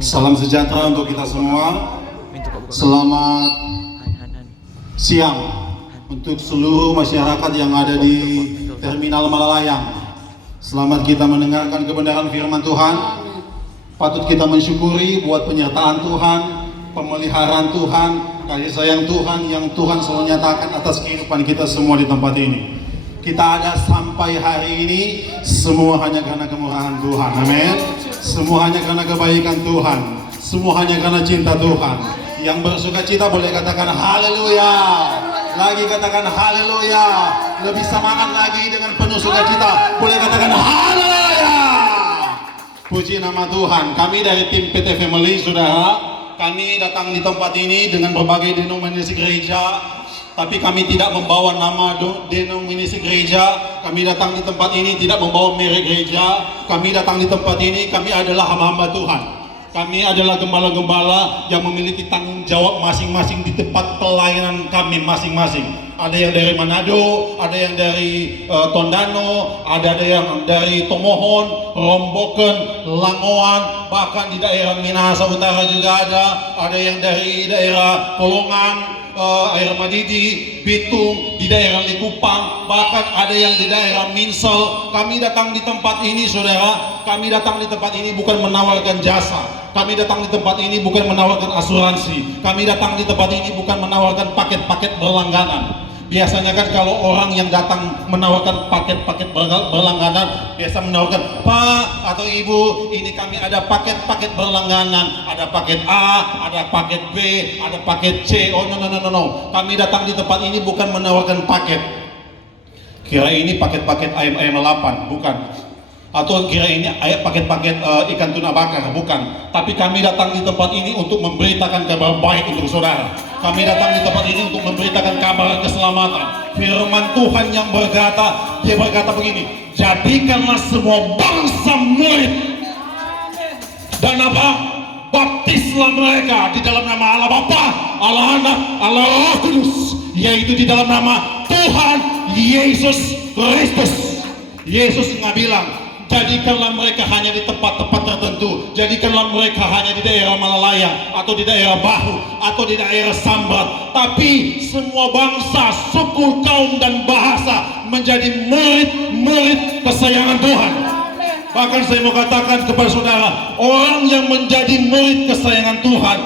Salam sejahtera untuk kita semua. Selamat siang untuk seluruh masyarakat yang ada di Terminal Malalayang. Selamat kita mendengarkan kebenaran firman Tuhan. Patut kita mensyukuri buat penyertaan Tuhan, pemeliharaan Tuhan, kasih sayang Tuhan yang Tuhan selalu nyatakan atas kehidupan kita semua di tempat ini. Kita ada sampai hari ini semua hanya karena kemurahan Tuhan. Amin. Semua hanya karena kebaikan Tuhan. Semua hanya karena cinta Tuhan. Yang bersuka cita boleh katakan haleluya. Lagi katakan haleluya. Lebih semangat lagi dengan penuh sukacita boleh katakan haleluya. Puji nama Tuhan. Kami dari tim PT Family, saudara, kami datang di tempat ini dengan berbagai denominasi gereja, tapi kami tidak membawa nama denominasi gereja. Kami datang di tempat ini tidak membawa merek gereja. Kami datang di tempat ini, kami adalah hamba-hamba Tuhan. Kami adalah gembala-gembala yang memiliki tanggung jawab masing-masing di tempat pelayanan kami masing-masing. Ada yang dari Manado, ada yang dari Tondano, ada yang dari Tomohon, Romboken, Langoan, bahkan di daerah Minahasa Utara juga ada yang dari daerah Kolongan, Air Madidi, Bitung, di daerah Likupang, bahkan ada yang di daerah Minsel. Kami datang di tempat ini, saudara, kami datang di tempat ini bukan menawarkan jasa. Kami datang di tempat ini bukan menawarkan asuransi. Kami datang di tempat ini bukan menawarkan paket-paket berlangganan. Biasanya kan kalau orang yang datang menawarkan paket-paket berlangganan, biasa menawarkan, Pak atau Ibu, ini kami ada paket-paket berlangganan, ada paket A, ada paket B, ada paket C. Oh no. Kami datang di tempat ini bukan menawarkan paket. Kira ini paket-paket ayam 8, bukan. Atau kira ini paket-paket ikan tuna bakar, bukan. Tapi kami datang di tempat ini untuk memberitakan kabar baik untuk saudara. Kami datang di tempat ini untuk memberitakan kabar keselamatan. Firman Tuhan yang berkata, dia berkata begini, jadikanlah semua bangsa murid. Dan apa? Baptislah mereka di dalam nama Allah Bapa, Allah Anak, Allah Roh Kudus, yaitu di dalam nama Tuhan Yesus Kristus. Yesus nggak bilang, jadikanlah mereka hanya di tempat-tempat tertentu. Jadikanlah mereka hanya di daerah Malalayang, atau di daerah Bahu, atau di daerah Sambat. Tapi semua bangsa, suku, kaum, dan bahasa menjadi murid-murid kesayangan Tuhan. Bahkan saya mau katakan kepada saudara, orang yang menjadi murid kesayangan Tuhan,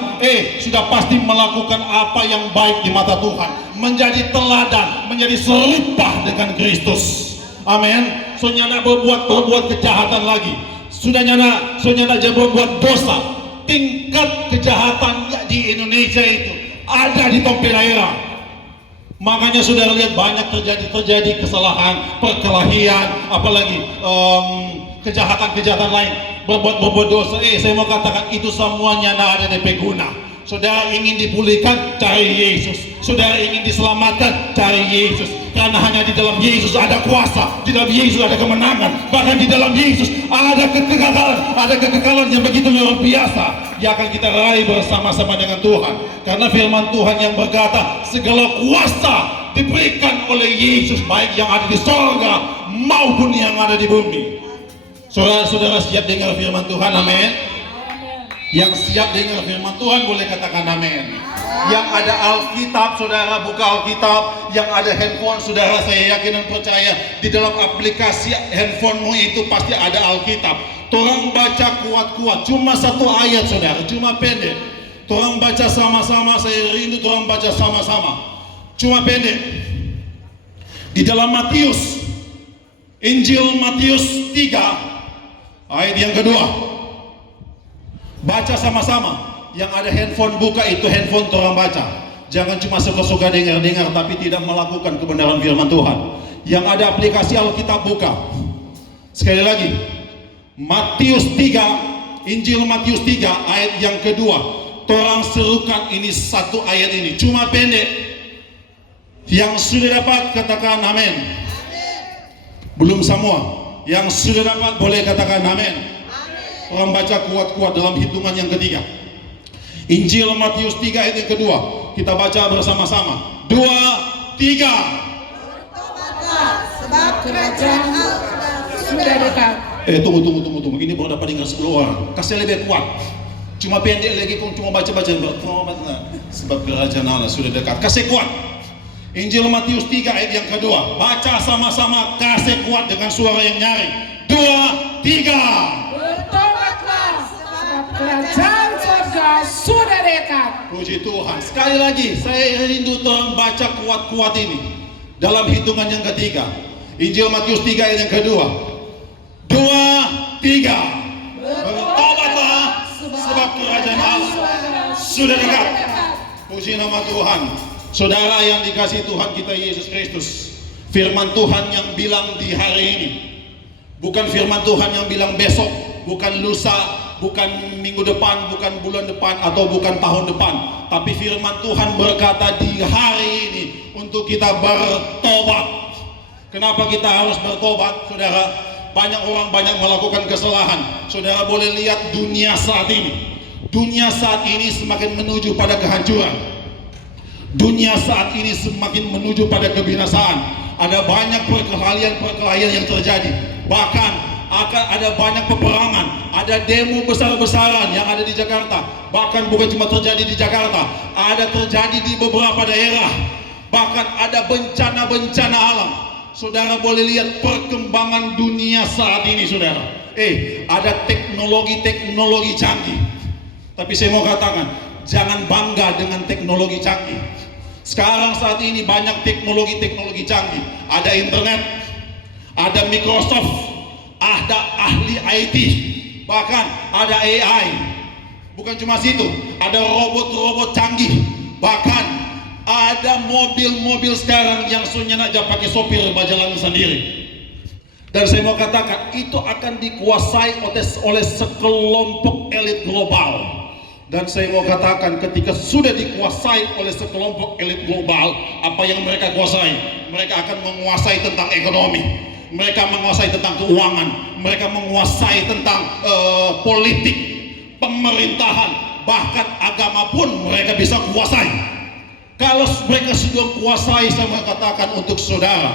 sudah pasti melakukan apa yang baik di mata Tuhan. Menjadi teladan, menjadi serupa dengan Kristus. Amin. So nyana berbuat kejahatan lagi. Sudah nyana aja berbuat dosa. Tingkat kejahatan di Indonesia itu ada di tempat daerah. Makanya sudah lihat banyak terjadi kesalahan, perkelahian, apalagi kejahatan lain, berbuat dosa. Saya mau katakan itu semuanya ada DP guna. Saudara ingin dipulihkan, cari Yesus. Saudara ingin diselamatkan, cari Yesus. Karena hanya di dalam Yesus ada kuasa, di dalam Yesus ada kemenangan, bahkan di dalam Yesus ada kekekalan yang begitu luar biasa yang akan kita raih bersama-sama dengan Tuhan. Karena firman Tuhan yang berkata, segala kuasa diberikan oleh Yesus, baik yang ada di sorga maupun yang ada di bumi. Saudara-saudara siap dengar firman Tuhan, amin. Yang siap dengar firman Tuhan boleh katakan amin. Yang ada Alkitab, saudara buka Alkitab. Yang ada handphone, saudara, saya yakin dan percaya di dalam aplikasi handphonemu itu pasti ada Alkitab. Torang baca kuat-kuat, cuma satu ayat, saudara, cuma pendek. Torang baca sama-sama, saya rindu torang baca sama-sama, cuma pendek. Di dalam Matius, Injil Matius 3 ayat yang kedua. Baca sama-sama. Yang ada handphone buka, itu handphone orang baca. Jangan cuma suka-suka dengar-dengar tapi tidak melakukan kebenaran firman Tuhan. Yang ada aplikasi Alkitab buka. Sekali lagi, Matius 3, Injil Matius 3 ayat yang kedua. Orang serukan ini satu ayat ini, cuma pendek. Yang sudah dapat katakan amin. Belum semua. Yang sudah dapat boleh katakan amin. Orang baca kuat-kuat dalam hitungan yang ketiga. Injil Matius 3 ayat yang kedua. Kita baca bersama-sama. 2, 3. Bertobatlah, sebab kerajaan Allah sudah dekat. Tunggu. Ini baru dapat dengar 10 orang. Kasih lebih kuat. Cuma pendek lagi, kong cuma baca-baca, bertobatlah sebab kerajaan Allah sudah dekat. Kasih kuat. Injil Matius 3 ayat yang kedua. Baca sama-sama, kasih kuat dengan suara yang nyaring. 2, 3. Bertobatlah, sebab kerajaan surga sudah dekat. Puji Tuhan. Sekali lagi, saya rindu tolong baca kuat-kuat ini dalam hitungan yang ketiga. Injil Matius 3 ayat yang kedua. 2, 3. Bertobatlah, sebab kerajaan Allah sudah dekat. Puji nama Tuhan. Saudara yang dikasihi Tuhan kita Yesus Kristus, firman Tuhan yang bilang di hari ini, bukan firman Tuhan yang bilang besok, bukan lusa, bukan minggu depan, bukan bulan depan, atau bukan tahun depan, tapi firman Tuhan berkata di hari ini untuk kita bertobat. Kenapa kita harus bertobat, saudara? Banyak orang banyak melakukan kesalahan. Saudara boleh lihat dunia saat ini. Dunia saat ini semakin menuju pada kehancuran. Dunia saat ini semakin menuju pada kebinasaan. Ada banyak perkelahian yang terjadi. Bahkan akan ada banyak peperangan. Ada demo besar-besaran yang ada di Jakarta. Bahkan bukan cuma terjadi di Jakarta, ada terjadi di beberapa daerah. Bahkan ada bencana-bencana alam. Saudara boleh lihat perkembangan dunia saat ini, saudara. Ada teknologi canggih. Tapi saya mau katakan, jangan bangga dengan teknologi canggih. Sekarang saat ini banyak teknologi canggih. Ada internet, ada Microsoft, ada ahli IT, bahkan ada AI. Bukan cuma situ, ada robot-robot canggih, bahkan ada mobil-mobil sekarang yang sunya aja pakai sopir berjalan sendiri. Dan saya mau katakan, itu akan dikuasai oleh sekelompok elit global. Dan saya mau katakan, ketika sudah dikuasai oleh sekelompok elit global, apa yang mereka kuasai? Mereka akan menguasai tentang ekonomi, mereka menguasai tentang keuangan, mereka menguasai tentang politik, pemerintahan, bahkan agama pun mereka bisa kuasai. Kalau mereka sudah kuasai, saya mau katakan untuk saudara,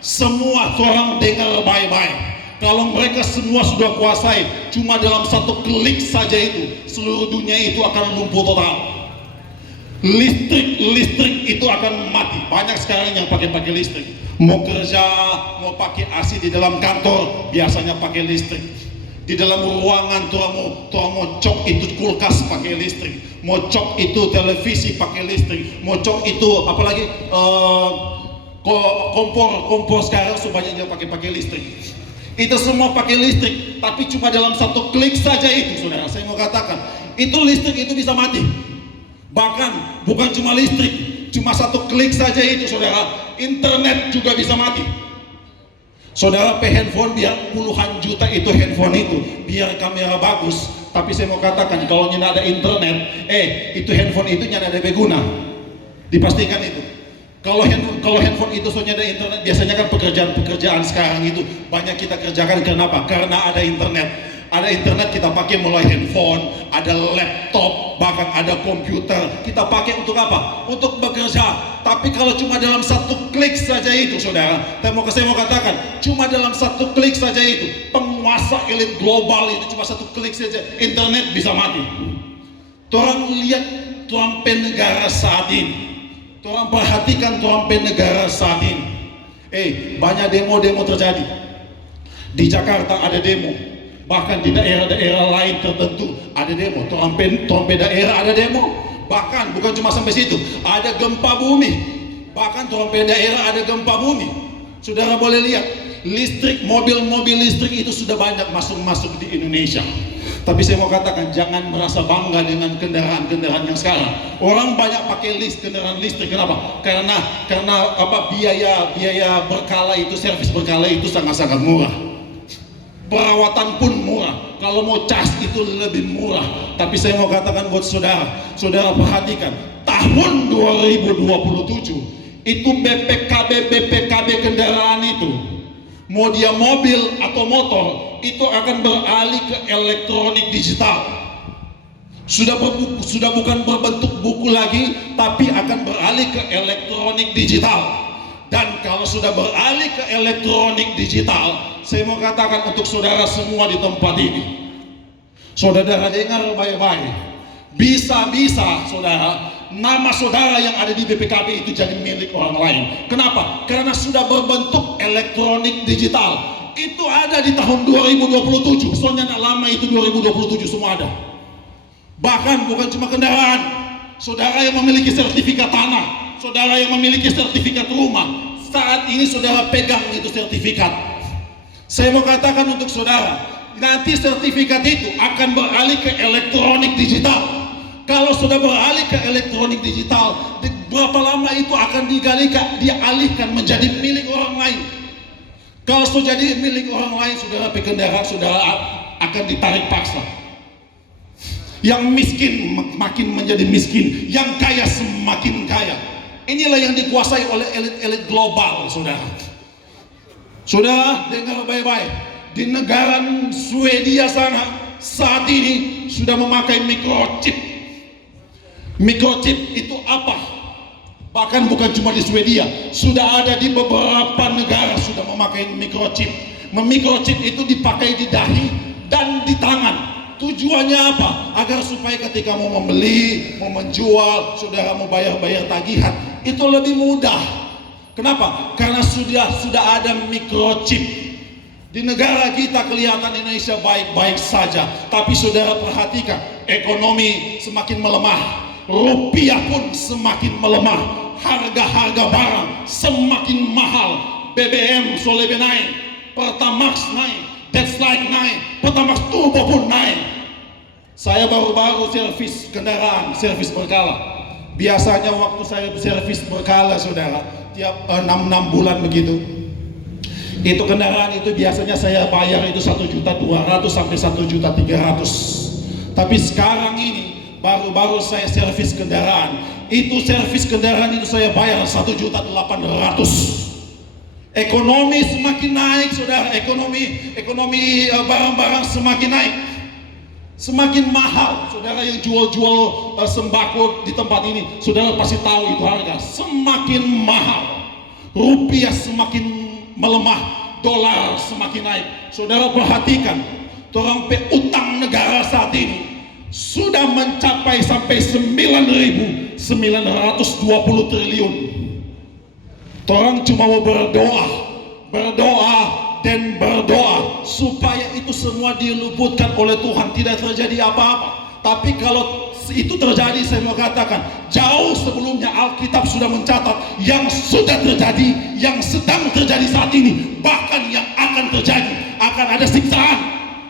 semua orang dengar baik-baik. Kalau mereka semua sudah kuasai, cuma dalam satu klik saja itu, seluruh dunia itu akan lumpuh total. Listrik itu akan mati. Banyak sekarang yang pakai listrik. Mau kerja, mau pakai AC di dalam kantor, biasanya pakai listrik. Di dalam ruangan, tuang mau cok itu kulkas pakai listrik. Mau cok itu televisi pakai listrik. Mau cok itu apalagi kompor sekarang sebanyak yang pakai listrik. Itu semua pakai listrik, tapi cuma dalam satu klik saja itu, saudara. Saya mau katakan, itu listrik itu bisa mati. Bahkan bukan cuma listrik, cuma satu klik saja itu, saudara. Internet juga bisa mati. Saudara, handphone biar puluhan juta itu handphone itu, biar kamera bagus, tapi saya mau katakan kalau nyana ada internet, itu handphone itu nyana ada berguna. Dipastikan itu. Kalau handphone itu soalnya ada internet, biasanya kan pekerjaan sekarang itu banyak kita kerjakan. Kenapa? Karena ada internet. Ada internet kita pakai mulai handphone, ada laptop, bahkan ada komputer. Kita pakai untuk apa? Untuk bekerja. Tapi kalau cuma dalam satu klik saja itu, saudara, saya mau katakan, cuma dalam satu klik saja itu, penguasa elit global itu cuma satu klik saja, internet bisa mati. Orang lihat tuan negara saat ini. Orang perhatikan tuan negara saat ini. Banyak demo-demo terjadi. Di Jakarta ada demo. Bahkan di daerah-daerah lain tertentu ada demo. Tuan daerah ada demo. Bahkan bukan cuma sampai situ, ada gempa bumi. Bahkan tuan daerah ada gempa bumi. Saudara boleh lihat, mobil-mobil listrik itu sudah banyak masuk di Indonesia. Tapi saya mau katakan, jangan merasa bangga dengan kendaraan-kendaraan yang sekarang. Orang banyak pakai kendaraan listrik. Kenapa? Karena biaya berkala itu, servis berkala itu sangat-sangat murah. Perawatan pun murah. Kalau mau cas itu lebih murah. Tapi saya mau katakan buat saudara perhatikan, tahun 2027 itu BPKB kendaraan itu, mau dia mobil atau motor, itu akan beralih ke elektronik digital. Sudah bukan berbentuk buku lagi, tapi akan beralih ke elektronik digital. Dan kalau sudah beralih ke elektronik digital, saya mau katakan untuk saudara semua di tempat ini, saudara dengar baik-baik, Bisa-bisa saudara, nama saudara yang ada di BPKB itu jadi milik orang lain. Kenapa? Karena sudah berbentuk elektronik digital. Itu ada di tahun 2027. Soalnya nak lama itu 2027 semua ada. Bahkan bukan cuma kendaraan, saudara yang memiliki sertifikat tanah, saudara yang memiliki sertifikat rumah, saat ini saudara pegang itu sertifikat. Saya mau katakan untuk saudara, nanti sertifikat itu akan beralih ke elektronik digital. Kalau sudah beralih ke elektronik digital, berapa lama itu akan dialihkan menjadi milik orang lain. Kalau sudah jadi milik orang lain, saudara kendaraan saudara akan ditarik paksa. Yang miskin makin menjadi miskin, yang kaya semakin kaya. Inilah yang dikuasai oleh elit-elit global, saudara. Saudara, dengar baik-baik. Di negara Swedia sana, saat ini sudah memakai microchip. Microchip itu apa? Bahkan bukan cuma di Swedia, sudah ada di beberapa negara sudah memakai microchip. Microchip itu dipakai di dahi dan di tangan. Tujuannya apa? Agar supaya ketika mau membeli, mau menjual, saudara mau bayar tagihan, itu lebih mudah. Kenapa? Karena sudah ada microchip. Di negara kita kelihatan Indonesia baik-baik saja, tapi saudara perhatikan, ekonomi semakin melemah, rupiah pun semakin melemah. Harga-harga barang semakin mahal. BBM lebih naik, Pertamax naik, Deslite naik, Pertamax Turbo pun naik. Saya baru-baru servis kendaraan, servis berkala. Biasanya waktu saya servis berkala, saudara, tiap 6 bulan begitu, itu kendaraan itu biasanya saya bayar itu 1.200.000 sampai 1.300.000. Tapi sekarang ini baru-baru saya servis kendaraan, itu servis kendaraan itu saya bayar 1.800.000. Ekonomi semakin naik, saudara. Ekonomi barang-barang semakin naik, semakin mahal. Saudara yang jual-jual sembako di tempat ini, saudara pasti tahu itu harga semakin mahal. Rupiah semakin melemah, dolar semakin naik. Saudara perhatikan, orang utang negara saat ini sudah mencapai sampai 9.920 triliun. Orang cuma mau berdoa dan berdoa supaya itu semua diluputkan oleh Tuhan, tidak terjadi apa-apa. Tapi kalau itu terjadi, saya mau katakan, jauh sebelumnya Alkitab sudah mencatat yang sudah terjadi, yang sedang terjadi saat ini, bahkan yang akan terjadi. Akan ada siksaan,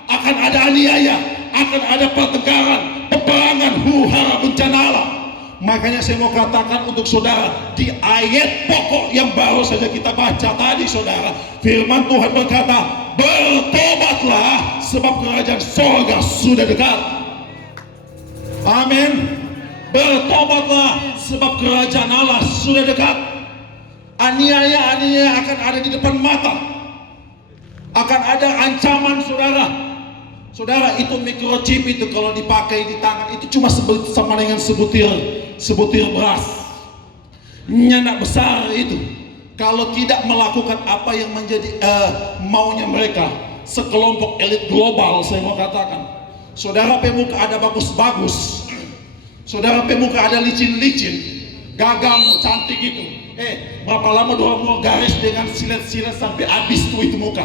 akan ada aniaya, akan ada pertengkaran, peperangan, huru-hara, bencana alam. Makanya saya mau katakan untuk saudara, di ayat pokok yang baru saja kita baca tadi, saudara, firman Tuhan berkata, bertobatlah sebab kerajaan surga sudah dekat. Amin. Bertobatlah sebab kerajaan Allah sudah dekat. Aniaya akan ada di depan mata. Akan ada ancaman, saudara. Saudara, itu microchip itu kalau dipakai di tangan itu cuma sama dengan sebutir beras. Nyanak besar itu. Kalau tidak melakukan apa yang menjadi maunya mereka, sekelompok elit global, saya mau katakan, saudara pemuka ada bagus-bagus, saudara pemuka ada licin-licin, gagang cantik itu. Berapa lama doang mau garis dengan silet-silet sampai habis itu muka.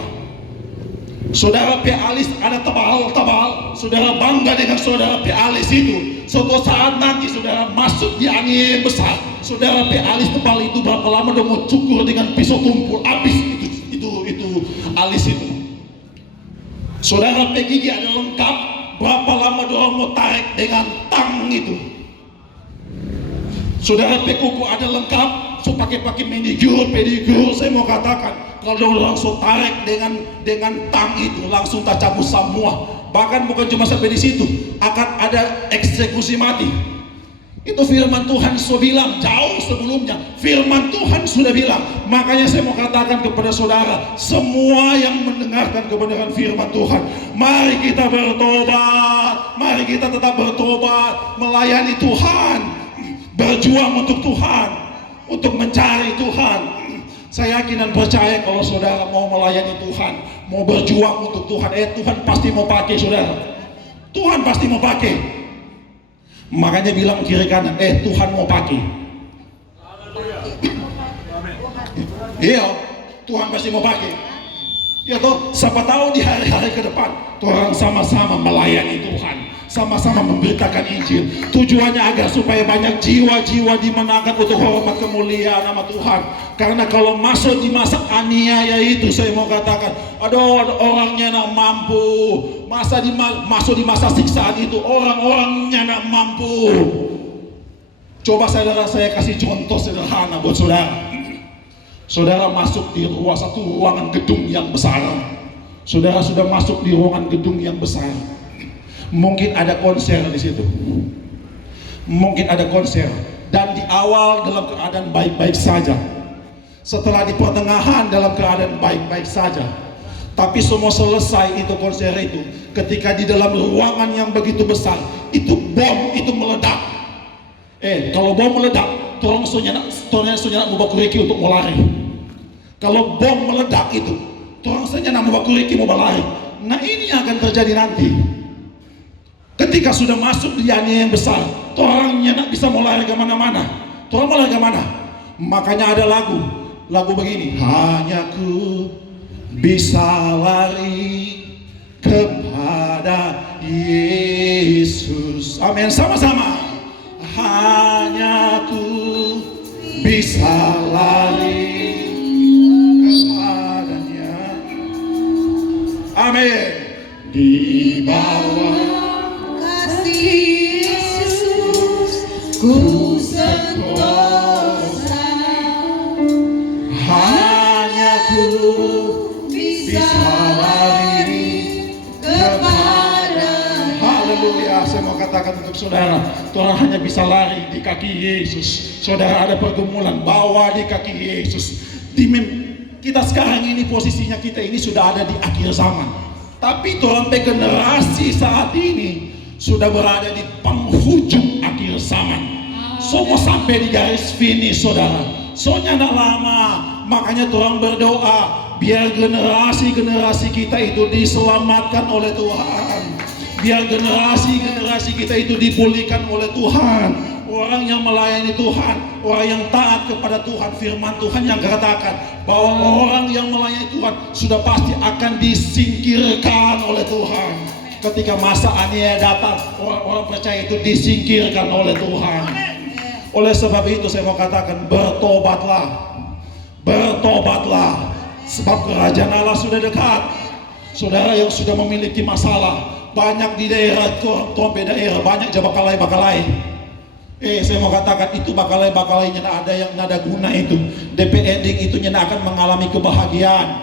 Saudara alis ada tebal-tebal, saudara bangga dengan saudara alis itu. Suatu saat nanti saudara masuk di angin besar, saudara alis tebal itu berapa lama udah mau cukur dengan pisau tumpul, habis itu alis itu. Saudara gigi ada lengkap, berapa lama doang mau tarik dengan tang itu. Saudara kuku ada lengkap, so pakai manicure, pedicure. Saya mau katakan, kalau langsung tarik dengan tang itu langsung tak cabut semua. Bahkan bukan cuma sampai di situ, akan ada eksekusi mati. Itu firman Tuhan sudah bilang jauh sebelumnya. Firman Tuhan sudah bilang. Makanya saya mau katakan kepada saudara, semua yang mendengarkan kebenaran firman Tuhan, mari kita bertobat, mari kita tetap bertobat, melayani Tuhan, berjuang untuk Tuhan, untuk mencari Tuhan. Saya yakin dan percaya kalau saudara mau melayani Tuhan, mau berjuang untuk Tuhan, Tuhan pasti mau pakai saudara. Tuhan pasti mau pakai. Makanya bilang kiri kanan, Tuhan mau pakai. Iya, Tuhan pasti mau pakai. Ya toh, siapa tahu di hari-hari ke depan orang sama-sama melayani Tuhan, sama-sama memberitakan Injil. Tujuannya agar supaya banyak jiwa-jiwa dimenangkan untuk hormat kemuliaan nama Tuhan. Karena kalau masuk di masa aniaya itu, saya mau katakan, aduh, orangnya nak mampu. Masuk di masa siksaan itu, orang-orangnya nak mampu. Coba saudara, saya kasih contoh sederhana buat saudara. Saudara masuk di satu ruangan gedung yang besar. Saudara sudah masuk di ruangan gedung yang besar. Mungkin ada konser di situ. Mungkin ada konser. Dan di awal dalam keadaan baik-baik saja. Setelah di pertengahan dalam keadaan baik-baik saja. Tapi semua selesai itu konser itu. Ketika di dalam ruangan yang begitu besar, itu bom itu meledak. Kalau bom meledak, tolong sonyanak mau bakuriki untuk mau lari. Kalau bom meledak itu, tolong sonyanak mau bakuriki mau lari. Nah, ini yang akan terjadi nanti. Ketika sudah masuk di aniaya yang besar, orangnya nak bisa mau lari ke mana-mana. Orang mau lari ke mana? Makanya ada lagu begini. Hanya ku bisa lari kepada Yesus. Amin, sama-sama. Hanya ku bisa lari kepadanya. Amin. Di bawah kasih Yesus ku sentosa. hanya ku Bisa lari kepada. Haleluya. Saya mau katakan untuk saudara, Tuhan hanya bisa lari di kaki Yesus. Saudara ada pergumulan, bawa di kaki Yesus. Kita sekarang ini posisinya, kita ini sudah ada di akhir zaman. Tapi Tuhan generasi saat ini sudah berada di penghujung akhir zaman. Semua sampai di garis finish, saudara. Soalnya tidak lama. Makanya Tuhan berdoa biar generasi-generasi kita itu diselamatkan oleh Tuhan. Biar generasi-generasi kita itu dipulihkan oleh Tuhan. Orang yang melayani Tuhan, orang yang taat kepada Tuhan, firman Tuhan yang katakan bahwa orang yang melayani Tuhan sudah pasti akan disingkirkan oleh Tuhan. Ketika masa aniaya datang, orang-orang percaya itu disingkirkan oleh Tuhan. Oleh sebab itu saya mau katakan, bertobatlah, bertobatlah, sebab kerajaan Allah sudah dekat. Saudara yang sudah memiliki masalah, banyak di daerah, Tuhan daerah, banyak aja bakalai-bakalai. Saya mau katakan itu bakalai-bakalainya ada yang nada guna itu. DP ending itu nyana akan mengalami kebahagiaan.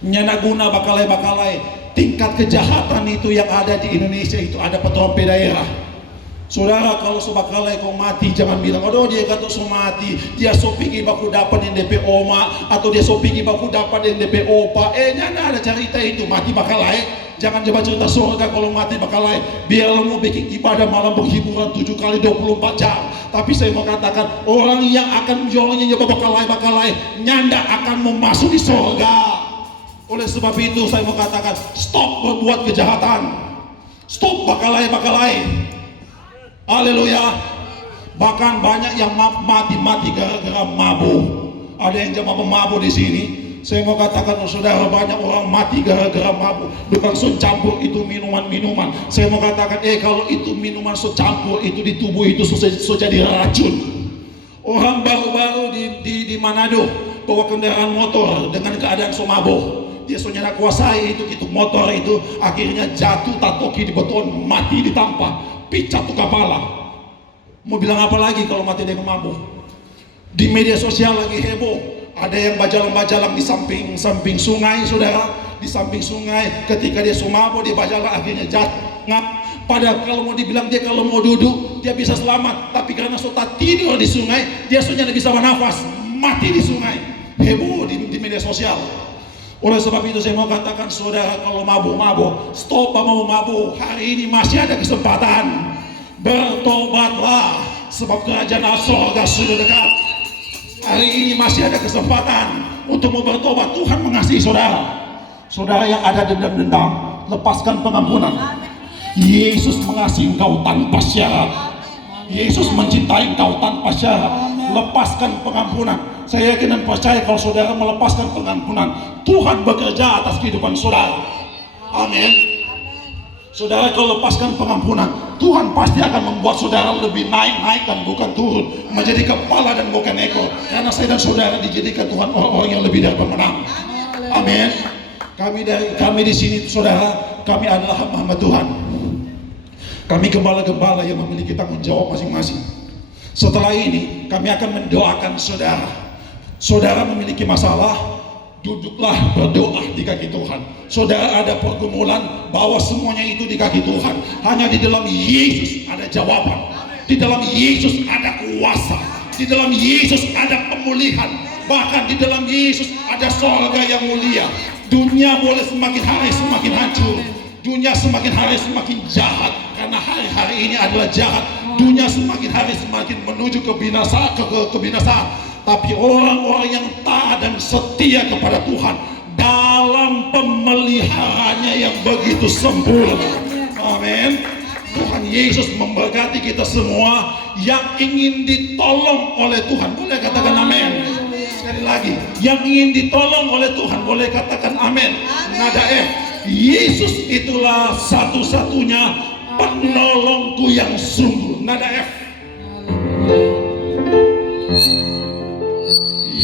Nyana guna bakalai-bakalai. Tingkat kejahatan itu yang ada di Indonesia itu ada petrompe daerah. Saudara, kalau sebakalai kau mati, jangan bilang, aduh dia kata so mati, dia so pigi baku dapat yang DP oma, atau dia so pigi baku dapat yang DP opa. Nyana ada cerita itu, mati bakalai. Jangan coba cerita surga kalau mati bakalai. Biar lo mau bikin ibadah malam penghiburan 7 kali 24 jam. Tapi saya mau katakan, orang yang akan menjualnya nyoba bakalai-bakalai, nyanda akan memasuki surga. Oleh sebab itu saya mau katakan, stop berbuat kejahatan. Stop bakalai-bakalai. Haleluya. Bahkan banyak yang mati gara-gara mabuk. Ada yang jamaah pemabuk di sini. Saya mau katakan saudara, banyak orang mati gara-gara mabuk. Bukan campur itu minuman-minuman. Saya mau katakan, kalau itu minuman campur itu di tubuh itu so jadi racun. Orang baru-baru di Manado bawa kendaraan motor dengan keadaan so mabuk. Dia so nyana kuasai itu motor itu, akhirnya jatuh tatoki di beton, mati ditampar, picat tuh kepala. Mau bilang apa lagi kalau mati dengan mabuk? Di media sosial lagi heboh. Ada yang bajalang-bajalang di samping sungai, saudara. Di samping sungai, ketika dia sumabo, dia bajalang, akhirnya jatuh. Padahal kalau mau dibilang dia kalau mau duduk, dia bisa selamat. Tapi karena sudah tidur di sungai, dia sudah bisa bernafas, mati di sungai. Heboh di media sosial. Oleh sebab itu saya mau katakan, saudara, kalau mabuk-mabuk, stop mau mabuk. Hari ini masih ada kesempatan. Bertobatlah, sebab kerajaan surga sudah dekat. Hari ini masih ada kesempatan untuk mau bertobat. Tuhan mengasihi saudara. Saudara yang ada dendam-dendam, lepaskan pengampunan. Yesus mengasihi engkau tanpa syarat. Yesus mencintai engkau tanpa syarat. Lepaskan pengampunan. Saya yakin dan percaya kalau saudara melepaskan pengampunan, Tuhan bekerja atas kehidupan saudara. Amin. Saudara kalau lepaskan pengampunan, Tuhan pasti akan membuat saudara lebih naik dan bukan turun, menjadi kepala dan bukan ekor. Karena saya dan saudara dijadikan Tuhan orang-orang yang lebih dari pemenang. Amin. Kami di sini saudara, kami adalah hamba Tuhan. Kami gembala-gembala yang memiliki tanggung jawab masing-masing. Setelah ini kami akan mendoakan saudara. Saudara memiliki masalah, duduklah berdoa di kaki Tuhan. Saudara ada pergumulan, bawa semuanya itu di kaki Tuhan. Hanya di dalam Yesus ada jawaban. Di dalam Yesus ada kuasa. Di dalam Yesus ada pemulihan. Bahkan di dalam Yesus ada surga yang mulia. Dunia boleh semakin hari semakin hancur. Dunia semakin hari semakin jahat, karena hari-hari ini adalah jahat. Dunia semakin hari semakin menuju kebinasaan. Tapi orang-orang yang taat dan setia kepada Tuhan dalam pemeliharaannya yang begitu sempurna. Amin. Tuhan Yesus memberkati kita semua yang ingin ditolong oleh Tuhan. Boleh katakan amin. Sekali lagi, yang ingin ditolong oleh Tuhan boleh katakan amin. Nada F. Yesus itulah satu-satunya penolongku yang sungguh. Nada F.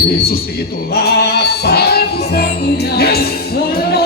Yesus itulah satu-satunya penolongku